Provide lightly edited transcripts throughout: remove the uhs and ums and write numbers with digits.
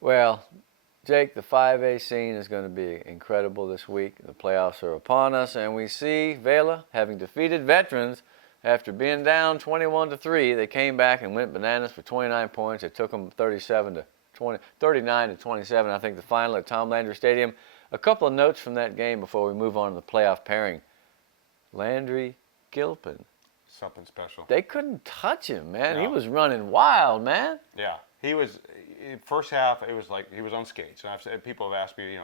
Well, Jake, the 5A scene is going to be incredible this week. The playoffs are upon us, and we see Veila having defeated Veterans after being down 21-3. They came back and went bananas for 29 points. It took them 39 to 27. I think the final at Tom Landry Stadium. A couple of notes from that game before we move on to the playoff pairing. Landry, Gilpin. Something special. They couldn't touch him, man. No. He was running wild, man. Yeah, he was. First half, it was like he was on skates. And I've said, people have asked me,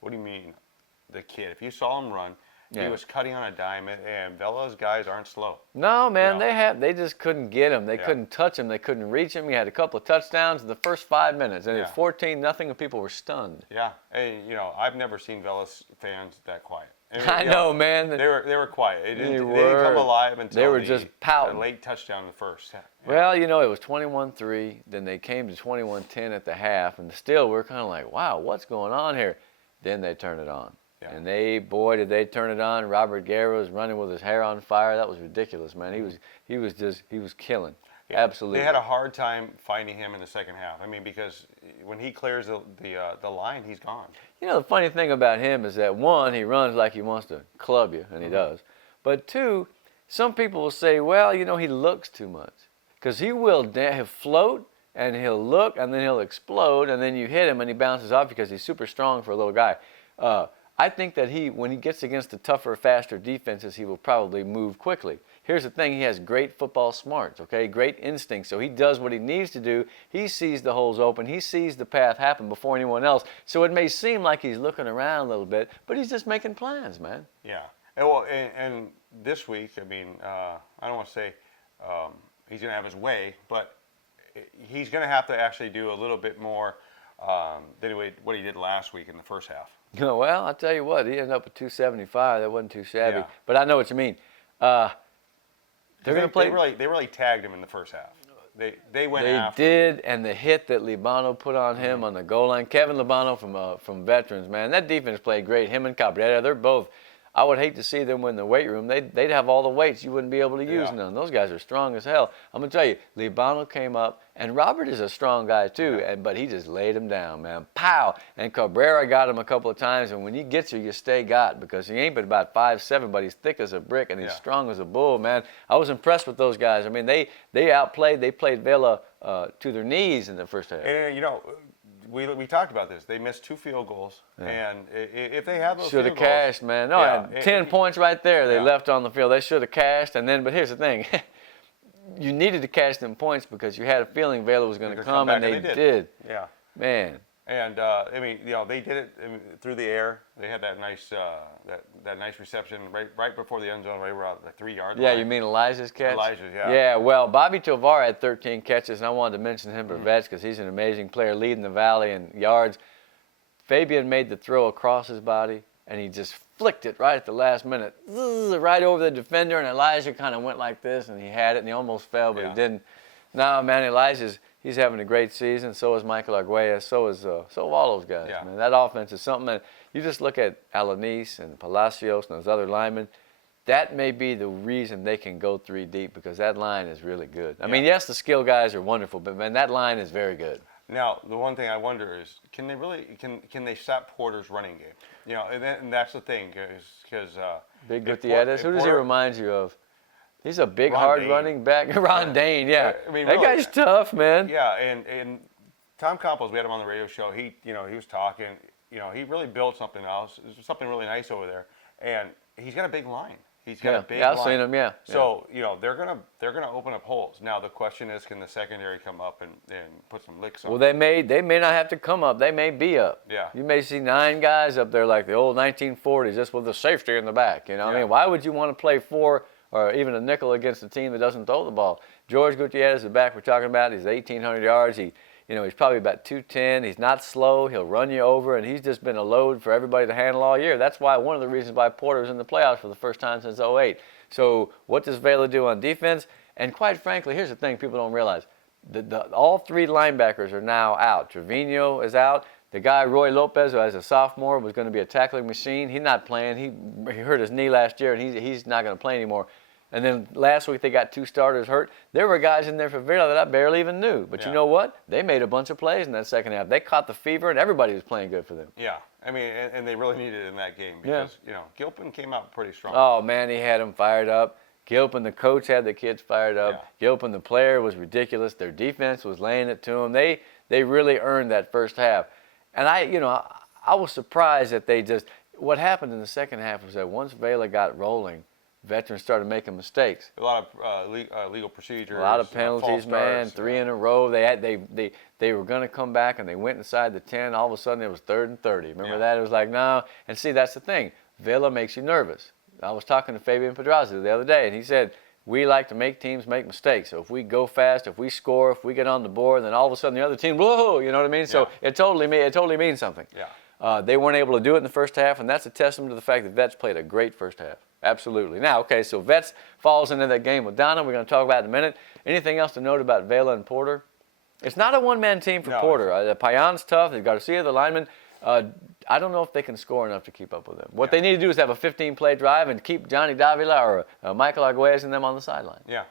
what do you mean, the kid? If you saw him run, he was cutting on a dime, and Veila's guys aren't slow. No, man, they just couldn't get him. They Yeah. couldn't touch him. They couldn't reach him. He had a couple of touchdowns in the first 5 minutes, and it was Yeah. 14-0, and people were stunned. Yeah, and I've never seen Veila's fans that quiet. And, I know, man. They were quiet. They didn't were. come alive until They were just pouting. the late touchdown in the first. Yeah. Well, it was 21-3. Then they came to 21-10 at the half, and still we're kind of like, wow, what's going on here? Then they turned it on. Yeah. And did they turn it on. Robert Guerra was running with his hair on fire. That was ridiculous, man. He was killing. Yeah. Absolutely. They had a hard time finding him in the second half. I mean, because when he clears the line, he's gone. The funny thing about him is that, one, he runs like he wants to club you, and he does. But two, some people will say, well, he looks too much. Because he will he'll float, and he'll look, and then he'll explode, and then you hit him, and he bounces off because he's super strong for a little guy. I think that when he gets against the tougher, faster defenses, he will probably move quickly. Here's the thing, he has great football smarts, okay? Great instincts. So he does what he needs to do. He sees the holes open. He sees the path happen before anyone else. So it may seem like he's looking around a little bit, but he's just making plans, man. Yeah. And this week, I mean, I don't want to say he's going to have his way, but he's going to have to actually do a little bit more than what he did last week in the first half. Well, I'll tell you what, he ended up with 275. That wasn't too shabby. Yeah. But I know what you mean. They're going to play. They really tagged him in the first half. They went after. They did, and the hit that Libano put on him on the goal line. Kevin Libano from Veterans, man, that defense played great. Him and Cabrera, they're both. I would hate to see them in the weight room. They'd have all the weights. You wouldn't be able to use none. Those guys are strong as hell. I'm going to tell you, Libano came up, and Robert is a strong guy too, but he just laid him down, man. Pow! And Cabrera got him a couple of times, and when he gets you, you stay got, because he ain't but about 5'7", but he's thick as a brick, and he's strong as a bull, man. I was impressed with those guys. I mean, they played Veila to their knees in the first half. And, we talked about this. They missed 2 field goals, and if they had those should have field goals, cashed, man. No, 10 points right there. They left on the field. They should have cashed, but here's the thing: you needed to cash them points because you had a feeling Veila was going to come, and they did. Yeah, man. And they did it through the air. They had that nice that nice reception right before the end zone, right around the 3-yard line. Yeah, you mean Elijah's catch? Elijah's, yeah. Yeah, well, Bobby Tovar had 13 catches, and I wanted to mention him for Vets because he's an amazing player, leading the Valley in yards. Fabian made the throw across his body, and he just flicked it right at the last minute, right over the defender, and Elijah kind of went like this, and he had it, and he almost fell, but he didn't. No, man, he's having a great season. So is Michael Arguelles. So have all those guys, man. That offense is something that you just look at Alanis and Palacios and those other linemen. That may be the reason they can go 3 deep, because that line is really good. I mean, yes, the skill guys are wonderful, but man, that line is very good. Now, the one thing I wonder is, can they stop Porter's running game? And that's the thing, because Big Gutierrez. Who does he remind you of? He's a big, hard running back. Ron Dane, yeah. I mean, that really, guy's tough, man. Yeah, and Tom Campos, we had him on the radio show. He was talking. He really built something else. There's something really nice over there, and he's got a big line. He's got a big line. I've seen him. Yeah. So they're gonna open up holes. Now the question is, can the secondary come up and put some licks on? Well, they may not have to come up. They may be up. Yeah. You may see 9 guys up there like the old 1940s, just with the safety in the back. I mean, why would you want to play 4 or even a nickel against a team that doesn't throw the ball? George Gutierrez, the back we're talking about, he's 1,800 yards. He's probably about 210. He's not slow. He'll run you over, and he's just been a load for everybody to handle all year. That's why one of the reasons why Porter's in the playoffs for the first time since '08. So what does Veila do on defense? And quite frankly, here's the thing people don't realize. All 3 linebackers are now out. Trevino is out. The guy, Roy Lopez, who as a sophomore was going to be a tackling machine, he's not playing. He hurt his knee last year, and he's not going to play anymore. And then last week they got 2 starters hurt. There were guys in there for Veila that I barely even knew. But you know what? They made a bunch of plays in that second half. They caught the fever, and everybody was playing good for them. Yeah, I mean, and they really needed it in that game because, Gilpin came out pretty strong. Oh, man, he had them fired up. Gilpin, the coach, had the kids fired up. Yeah. Gilpin, the player, was ridiculous. Their defense was laying it to them. They really earned that first half. And I was surprised that they just – what happened in the second half was that once Veila got rolling, veterans started making mistakes. A lot of legal procedures. A lot of penalties, man. Starts, 3 in a row. They were going to come back, and they went inside the 10. All of a sudden, it was 3rd and 30. Remember that? It was like, no. And see, that's the thing. Veila makes you nervous. I was talking to Fabian Pedraza the other day, and he said, we like to make teams make mistakes. So if we go fast, if we score, if we get on the board, then all of a sudden the other team, whoa, you know what I mean? So it totally means something. Yeah. They weren't able to do it in the first half, and that's a testament to the fact that Vets played a great first half. Absolutely. Now, okay, so Vets falls into that game with Donna. We're going to talk about it in a minute. Anything else to note about Veila and Porter? It's not a one-man team for Porter. Payan's tough. They've Garcia, the lineman. I don't know if they can score enough to keep up with them. What they need to do is have a 15-play drive and keep Johnny Davila or Michael Arguelles and them on the sideline. Yeah.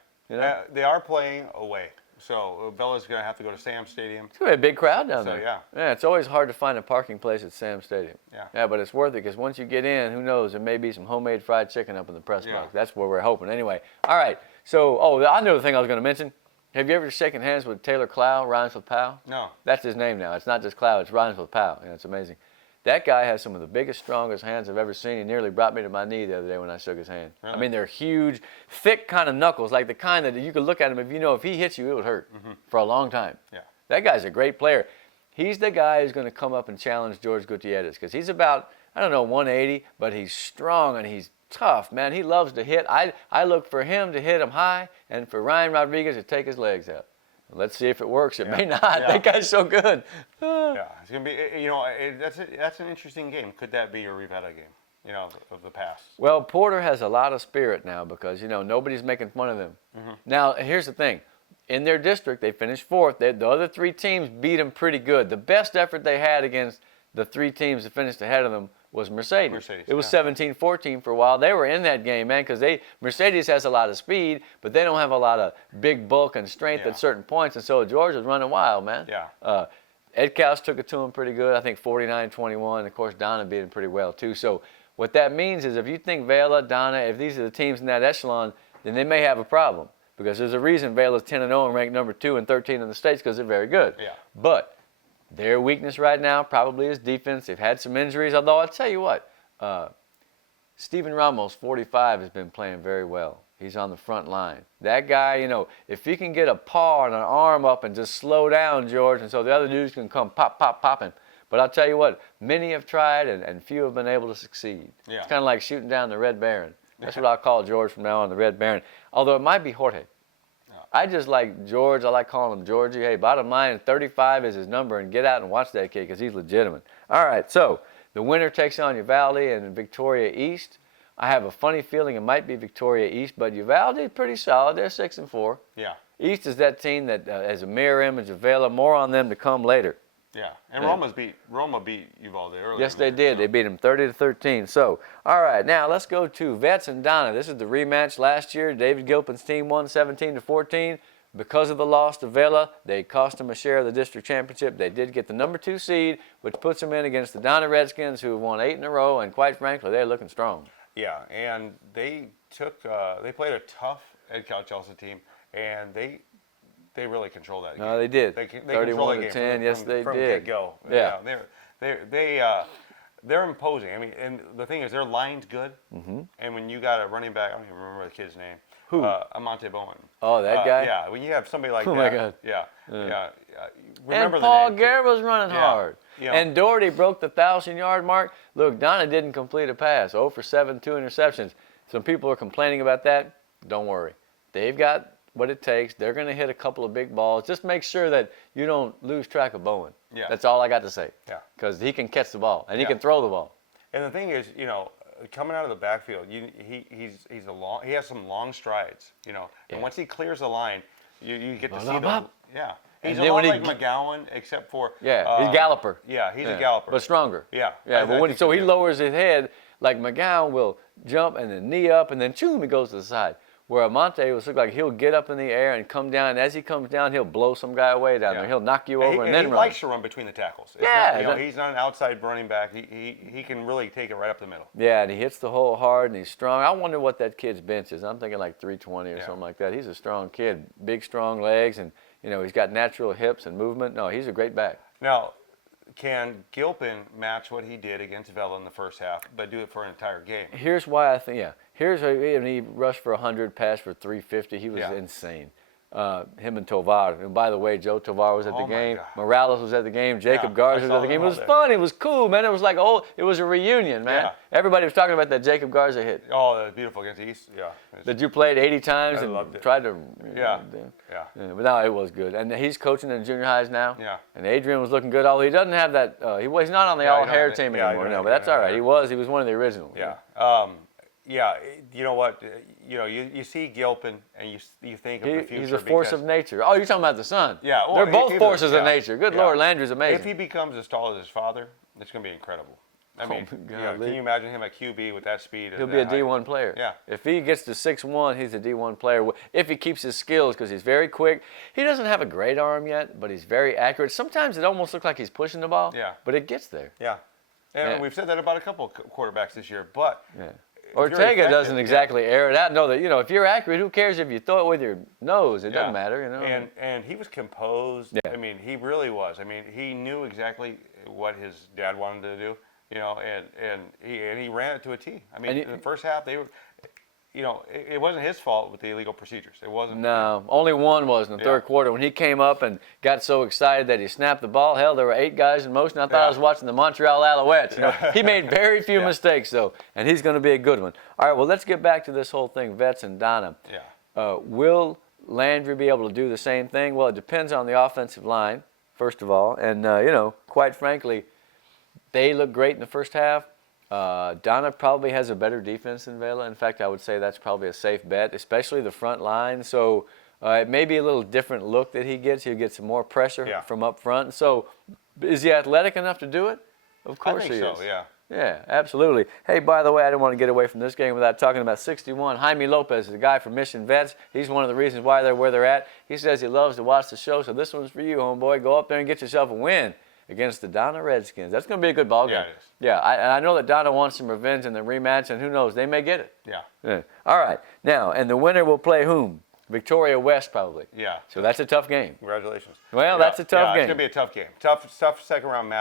They are playing away. So Veila's going to have to go to Sam's Stadium. It's going to be a big crowd down there. Yeah, it's always hard to find a parking place at Sam's Stadium. Yeah, but it's worth it because once you get in, who knows, there may be some homemade fried chicken up in the press box. That's where we're hoping. Anyway, all right. So, I know the thing I was going to mention. Have you ever shaken hands with Taylor Clow, rhymes with Powell? No. That's his name now. It's not just Clow, it's rhymes with Powell. It's amazing. That guy has some of the biggest, strongest hands I've ever seen. He nearly brought me to my knee the other day when I shook his hand. Really? I mean, they're huge, thick kind of knuckles, like the kind that you could look at him if he hits you, it would hurt for a long time. Yeah. That guy's a great player. He's the guy who's going to come up and challenge George Gutierrez because he's about, 180, but he's strong and he's tough, man. He loves to hit. I look for him to hit him high and for Ryan Rodriguez to take his legs out. Let's see if it works. It may not. That guy's so good. It's gonna be. That's an interesting game. Could that be a Rivetta game? Of the past. Well, Porter has a lot of spirit now because nobody's making fun of them. Now, here's the thing: in their district, they finished 4th. The other 3 teams beat them pretty good. The best effort they had against the 3 teams that finished ahead of them was Mercedes. It was 17-14 for a while. They were in that game, man, because Mercedes has a lot of speed, but they don't have a lot of big bulk and strength at certain points, and so George was running wild, man. Ed Couch took it to him pretty good, I think 49-21. Of course, Donna beat him pretty well, too. So what that means is if you think Veila, Donna, if these are the teams in that echelon, then they may have a problem because there's a reason Veila's 10-0 and ranked number 2 and 13 in the States because they're very good. But their weakness right now probably is defense. They've had some injuries, although I'll tell you what, Steven Ramos, 45, has been playing very well. He's on the front line. That guy, if he can get a paw and an arm up and just slow down George, and so the other dudes can come popping. But I'll tell you what, many have tried and few have been able to succeed. It's kind of like shooting down the Red Baron. That's what I'll call George from now on, the Red Baron. Although it might be Jorge. I just like George. I like calling him Georgie. Hey, bottom line, 35 is his number, and get out and watch that kid because he's legitimate. All right, so the winner takes on Uvalde and Victoria East. I have a funny feeling it might be Victoria East, but Uvalde is pretty solid. They're 6-4. East is that team that has a mirror image of Veila. More on them to come later. And Roma beat Uvalde earlier. Yes, they did. They beat them 30-13. So, all right, now let's go to Vets and Donna. This is the rematch last year. David Gilpin's team won 17-14. Because of the loss to Veila, they cost them a share of the district championship. They did get the number 2 seed, which puts them in against the Donna Redskins, who have won 8 in a row, and quite frankly, they're looking strong. Yeah, and they played a tough Ed Couch Elsa team, and they really controlled that game. No, they did. They 31-10. Yes, they from did. Get-go. Yeah. They're imposing. I mean, and the thing is, their line's good. And when you got a running back, I don't even remember the kid's name. Who? Amante Bowen. Oh, that guy? Yeah. When you have somebody like that. Oh my God. Yeah. And Remember Paul the name. Garrett was running hard. Yeah. And Doherty broke the 1,000-yard mark. Look, Donna didn't complete a pass. 0 for 7, 2 interceptions. Some people are complaining about that. Don't worry. They've got what it takes. They're going to hit a couple of big balls. Just make sure that you don't lose track of Bowen. That's all I got to say. Because he can catch the ball and he can throw the ball. And the thing is, coming out of the backfield, he has some long strides, And once he clears the line, you get to see the He's a lot like McGowan, except for he's galloper. Yeah, he's a galloper, but stronger. Yeah. But so he lowers his head like McGowan will jump and then knee up and then choom, he goes to the side. Where Amante was look like he'll get up in the air and come down, and as he comes down, he'll blow some guy away down there. He'll knock you over and then he run. likes to run between the tackles. It's Yeah, not, he's not an outside running back. He can really take it right up the middle. Yeah, and he hits the hole hard, and he's strong. I wonder what that kid's bench is. I'm thinking like 320 or something like that. He's a strong kid, big, strong legs, and he's got natural hips and movement. No, he's a great back. Now, can Gilpin match what he did against Veila in the first half, but do it for an entire game? Here's why I think, Here's when he rushed for 100, passed for 350. He was insane. Him and Tovar. And by the way, Joe Tovar was at the game. Morales was at the game. Jacob Garza was at the game. It was fun. It was cool, man. It was like, it was a reunion, man. Yeah. Everybody was talking about that Jacob Garza hit. Oh, that was beautiful against the East. Yeah. That you played 80 times and tried to. Yeah. But no, it was good. And he's coaching in junior highs now. Yeah. And Adrian was looking good. Although he doesn't have that. He's not on the all-hair team anymore. No, but that's all right. He was one of the originals. Yeah. You know what? You see Gilpin and you think of the future. He's a force of nature. Oh, you're talking about the son. Yeah. Well, they're both forces of nature. Good Lord, Landry's amazing. If he becomes as tall as his father, it's going to be incredible. I mean, can you imagine him at QB with that speed? He'll be a D1 player. Yeah. If he gets to 6'1", he's a D1 player. If he keeps his skills, because he's very quick. He doesn't have a great arm yet, but he's very accurate. Sometimes it almost looks like he's pushing the ball. Yeah. But it gets there. Yeah. And we've said that about a couple of quarterbacks this year, but. Yeah. Ortega doesn't exactly air it out. No, if you're accurate, who cares if you throw it with your nose? It doesn't matter, And he was composed. Yeah. I mean, he really was. I mean, he knew exactly what his dad wanted to do. And he ran it to a T. I mean, in the first half, they were. It wasn't his fault with the illegal procedures. It wasn't. No, only one was in the third quarter when he came up and got so excited that he snapped the ball. Hell, there were 8 guys in motion. I thought I was watching the Montreal Alouettes. He made very few mistakes, though, and he's going to be a good one. All right, well, let's get back to this whole thing, Vets and Donna. Yeah. Will Landry be able to do the same thing? Well, it depends on the offensive line, first of all, and quite frankly, they look great in the first half. Donna probably has a better defense than Veila. In fact, I would say that's probably a safe bet, especially the front line. So it may be a little different look that he gets. He'll get some more pressure from up front. So is he athletic enough to do it? Of course he is. I think so, yeah. Yeah, absolutely. Hey, by the way, I didn't want to get away from this game without talking about 61. Jaime Lopez, the guy from Mission Vets. He's one of the reasons why they're where they're at. He says he loves to watch the show, so this one's for you, homeboy. Go up there and get yourself a win against the Donna Redskins. That's going to be a good ball game. Yeah, it is. Yeah, I know that Donna wants some revenge in the rematch, and who knows, they may get it. Yeah. All right. Now, and the winner will play whom? Victoria West, probably. Yeah. So that's a tough game. Congratulations. Well, that's a tough game. It's going to be a tough game. Tough second-round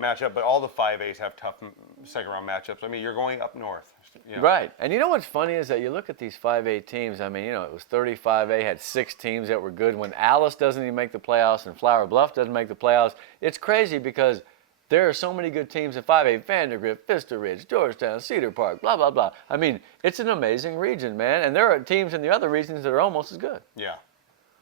matchup, but all the 5As have tough second-round matchups. I mean, you're going up north. Right. And you know what's funny is that you look at these 5A teams. I mean, it was 35A, had 6 teams that were good. When Alice doesn't even make the playoffs and Flower Bluff doesn't make the playoffs, it's crazy because there are so many good teams in 5A, Vandergrift, Vista Ridge, Georgetown, Cedar Park, blah, blah, blah. I mean, it's an amazing region, man. And there are teams in the other regions that are almost as good. Yeah.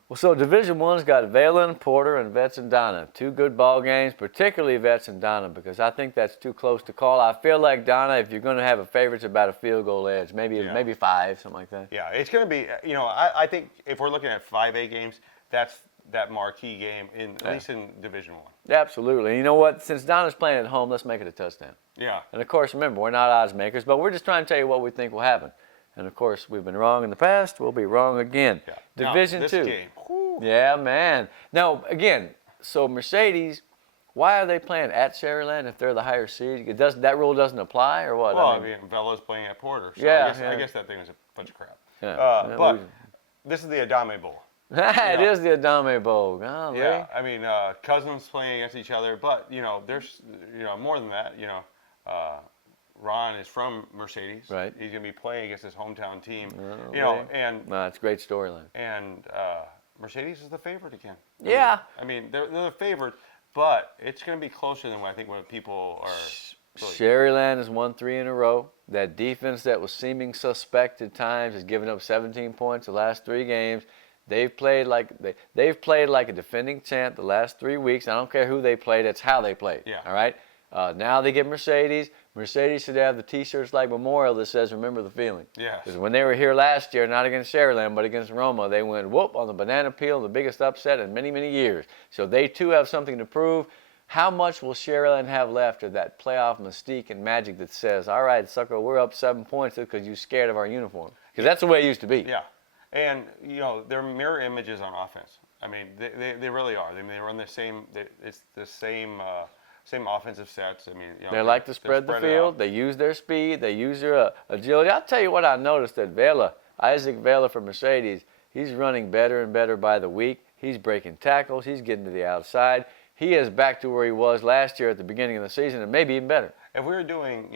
Well, so Division I's got Veila and Porter and Vets and Donna. 2 good ball games, particularly Vets and Donna, because I think that's too close to call. I feel like Donna, if you're going to have a favorite, it's about a field goal edge, maybe 5, something like that. Yeah, it's going to be, I think if we're looking at 5A games, that's that marquee game, at least in Division I. Absolutely. And you know what? Since Donna's playing at home, let's make it a touchdown. Yeah. And, of course, remember, we're not odds makers, but we're just trying to tell you what we think will happen. And, of course, we've been wrong in the past. We'll be wrong again. Yeah. Division now, II. Game. Yeah, man. Now, again, so Mercedes, why are they playing at Sherland if they're the higher seed? That rule doesn't apply or what? Well, I mean Vela's playing at Porter. So I guess that thing was a bunch of crap. Yeah. But this is the Adame Bowl. It is the Adame Bowl. Golly. Yeah, I mean, cousins playing against each other, but, there's, more than that, Ron is from Mercedes. Right. He's going to be playing against his hometown team, and it's a great storyline. And Mercedes is the favorite again. Yeah. I mean, they're the favorite, but it's going to be closer than what people are. Sherland has won 3 in a row. That defense that was seeming suspect at times has given up 17 points the last 3 games. They've played like a defending champ the last 3 weeks. I don't care who they played; it's how they played. Yeah. All right. Now they get Mercedes. Mercedes should have the T-shirts like Memorial that says "Remember the Feeling." Yes. Because when they were here last year, not against Sherland, but against Roma, they went whoop on the banana peel, the biggest upset in many, many years. So they too have something to prove. How much will Sherland have left of that playoff mystique and magic that says, "All right, sucker, we're up 7 points because you're scared of our uniform"? Because that's the way it used to be. Yeah. And they're mirror images on offense. I mean, they really are. I mean, they run the same. It's the same offensive sets. I mean, they like to spread the field. They use their speed. They use their agility. I'll tell you what I noticed at Isaac Veila from Mercedes. He's running better and better by the week. He's breaking tackles. He's getting to the outside. He is back to where he was last year at the beginning of the season, and maybe even better. If we were doing,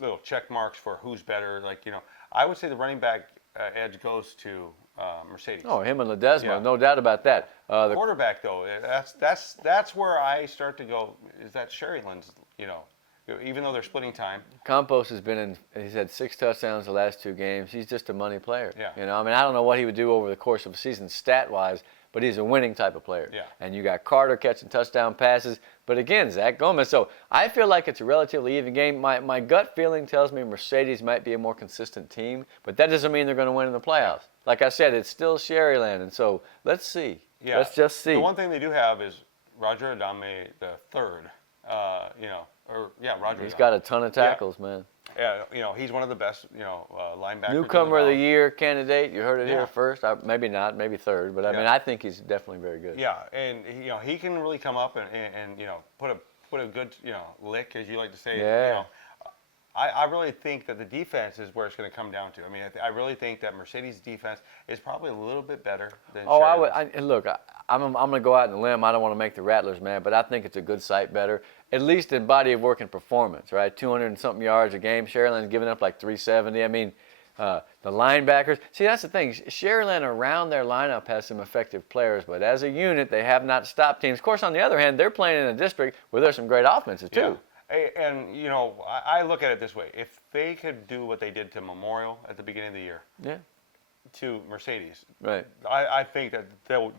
little check marks for who's better, I would say the running back edge goes to Mercedes. Oh, him and Ledesma, no doubt about that. The quarterback, though, that's where I start to go. Is that Sherland's? Even though they're splitting time. Campos he's had 6 touchdowns the last 2 games. He's just a money player. Yeah. I mean, I don't know what he would do over the course of a season stat-wise, but he's a winning type of player. Yeah. And you got Carter catching touchdown passes. But again, Zach Gomez. So I feel like it's a relatively even game. My gut feeling tells me Mercedes might be a more consistent team, but that doesn't mean they're going to win in the playoffs. Like I said, it's still Sherland, and so let's see. Yeah. Let's just see. The one thing they do have is Roger Adame the third. Roger. He's got a ton of tackles, man. Yeah, he's one of the best, linebackers. Newcomer of the year candidate. You heard it here first. Maybe not, maybe third, but I mean, I think he's definitely very good. Yeah, and he can really come up and put a good lick, as you like to say. Yeah. I really think that the defense is where it's going to come down to. I mean, I really think that Mercedes' defense is probably a little bit better than. Look, I'm going to go out on a limb. I don't want to make the Rattlers mad, but I think it's a good sight better, at least in body of work and performance, right? 200 and something yards a game. Sherland's giving up like 370. I mean, the linebackers. See, that's the thing. Sherland around their lineup has some effective players, but as a unit, they have not stopped teams. Of course, on the other hand, they're playing in a district where there's some great offenses too. Yeah. And, I look at it this way. If they could do what they did to Memorial at the beginning of the year to Mercedes, right? I think that they'll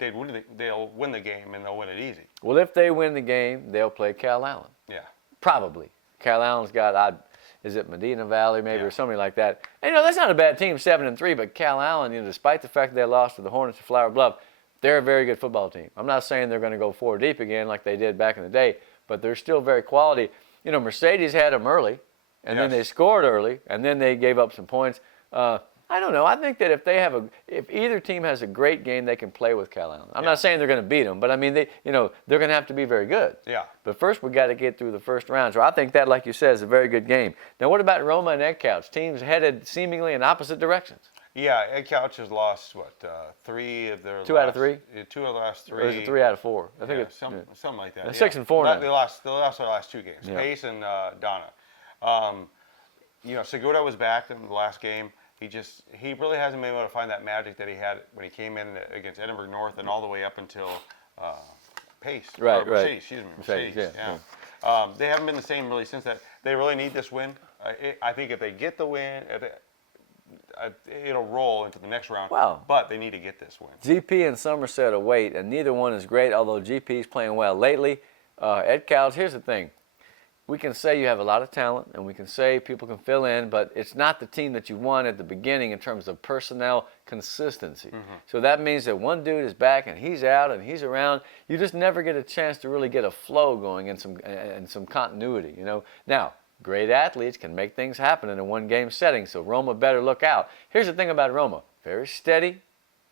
win the game, and they'll win it easy. Well, if they win the game, they'll play Cal Allen. Yeah. Probably. Cal Allen's got, is it Medina Valley maybe or something like that. And, that's not a bad team, 7-3, but Cal Allen, despite the fact that they lost to the Hornets of Flower Bluff, they're a very good football team. I'm not saying they're going to go 4 deep again like they did back in the day, but they're still very quality. Mercedes had them early, and then they scored early, and then they gave up some points. I don't know. I think that if either team has a great game, they can play with Cal Allen. I'm not saying they're going to beat them, but I mean, they're going to have to be very good. Yeah. But first, we got to get through the first round. So I think that, like you said, is a very good game. Now, what about Roma and Ed Couch? Teams headed seemingly in opposite directions. Yeah, Ed Couch has lost 3 of their 2 out of 3. 2 of the last 3. Or is it 3 out of 4? I think it's something like that. 6 and 4 now. They lost their last 2 games. Yeah. Pace and Donna. Segura was back in the last game. He really hasn't been able to find that magic that he had when he came in against Edinburgh North and all the way up until Pace. Right. Mercedes, excuse me. Mercedes. Yeah. They haven't been the same really since that. They really need this win. I think if they get the win, it'll roll into the next round. Wow. But they need to get this win. GP and Somerset await, and neither one is great, although GP's playing well lately. Ed Couch, here's the thing. We can say you have a lot of talent, and we can say people can fill in, but it's not the team that you won at the beginning in terms of personnel consistency. Mm-hmm. So that means that one dude is back, and he's out, and he's around. You just never get a chance to really get a flow going and some continuity, Now, great athletes can make things happen in a one-game setting, so Roma better look out. Here's the thing about Roma. Very steady,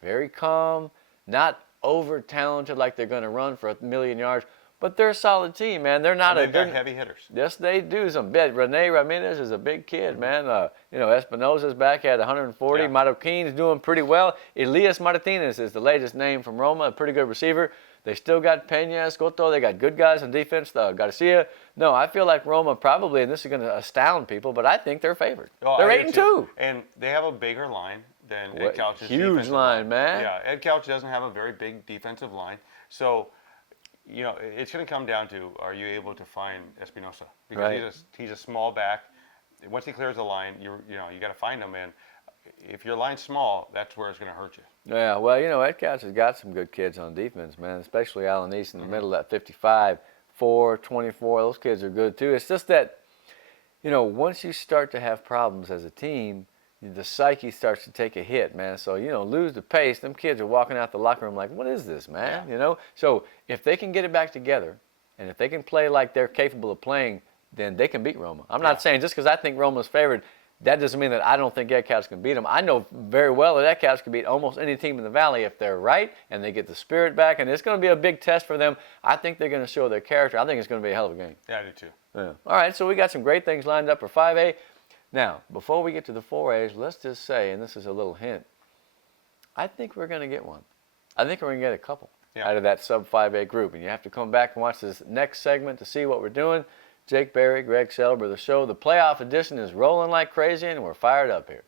very calm, not over-talented like they're going to run for 1,000,000 yards, but they're a solid team, man. They're not they've got heavy hitters. Yes, they do. Rene Ramirez is a big kid, man. Espinosa's back at 140. Yeah. Marroquin's doing pretty well. Elias Martinez is the latest name from Roma, a pretty good receiver. They still got Peña, Escoto. They got good guys on defense, Garcia. No, I feel like Roma probably, and this is going to astound people, but I think they're favored. Oh, they're 8-2. And they have a bigger line than Ed Couch's huge line, man. Yeah, Ed Couch doesn't have a very big defensive line. So, it's going to come down to, are you able to find Espinosa? Because he's a small back. Once he clears the line, you got to find him. And if your line's small, that's where it's going to hurt you. Yeah, well, Ed Couch has got some good kids on defense, man, especially Alan East in the middle at 55, 4, 24. Those kids are good, too. It's just that, once you start to have problems as a team, the psyche starts to take a hit, man. So, lose the pace. Them kids are walking out the locker room like, what is this, man? Yeah. So if they can get it back together, and if they can play like they're capable of playing, then they can beat Roma. I'm not saying just because I think Roma's favored, That doesn't mean that I don't think Ed Couch can beat them. I know very well that Ed Couch can beat almost any team in the Valley if they're right and they get the spirit back. And it's going to be a big test for them. I think they're going to show their character. I think it's going to be a hell of a game. Yeah, I do too. Yeah. All right, so we got some great things lined up for 5A. Now, before we get to the 4As, let's just say, and this is a little hint, I think we're going to get one. I think we're going to get a couple out of that sub-5A group. And you have to come back and watch this next segment to see what we're doing. Jake Berry, Greg Selber, the show. The playoff edition is rolling like crazy, and we're fired up here.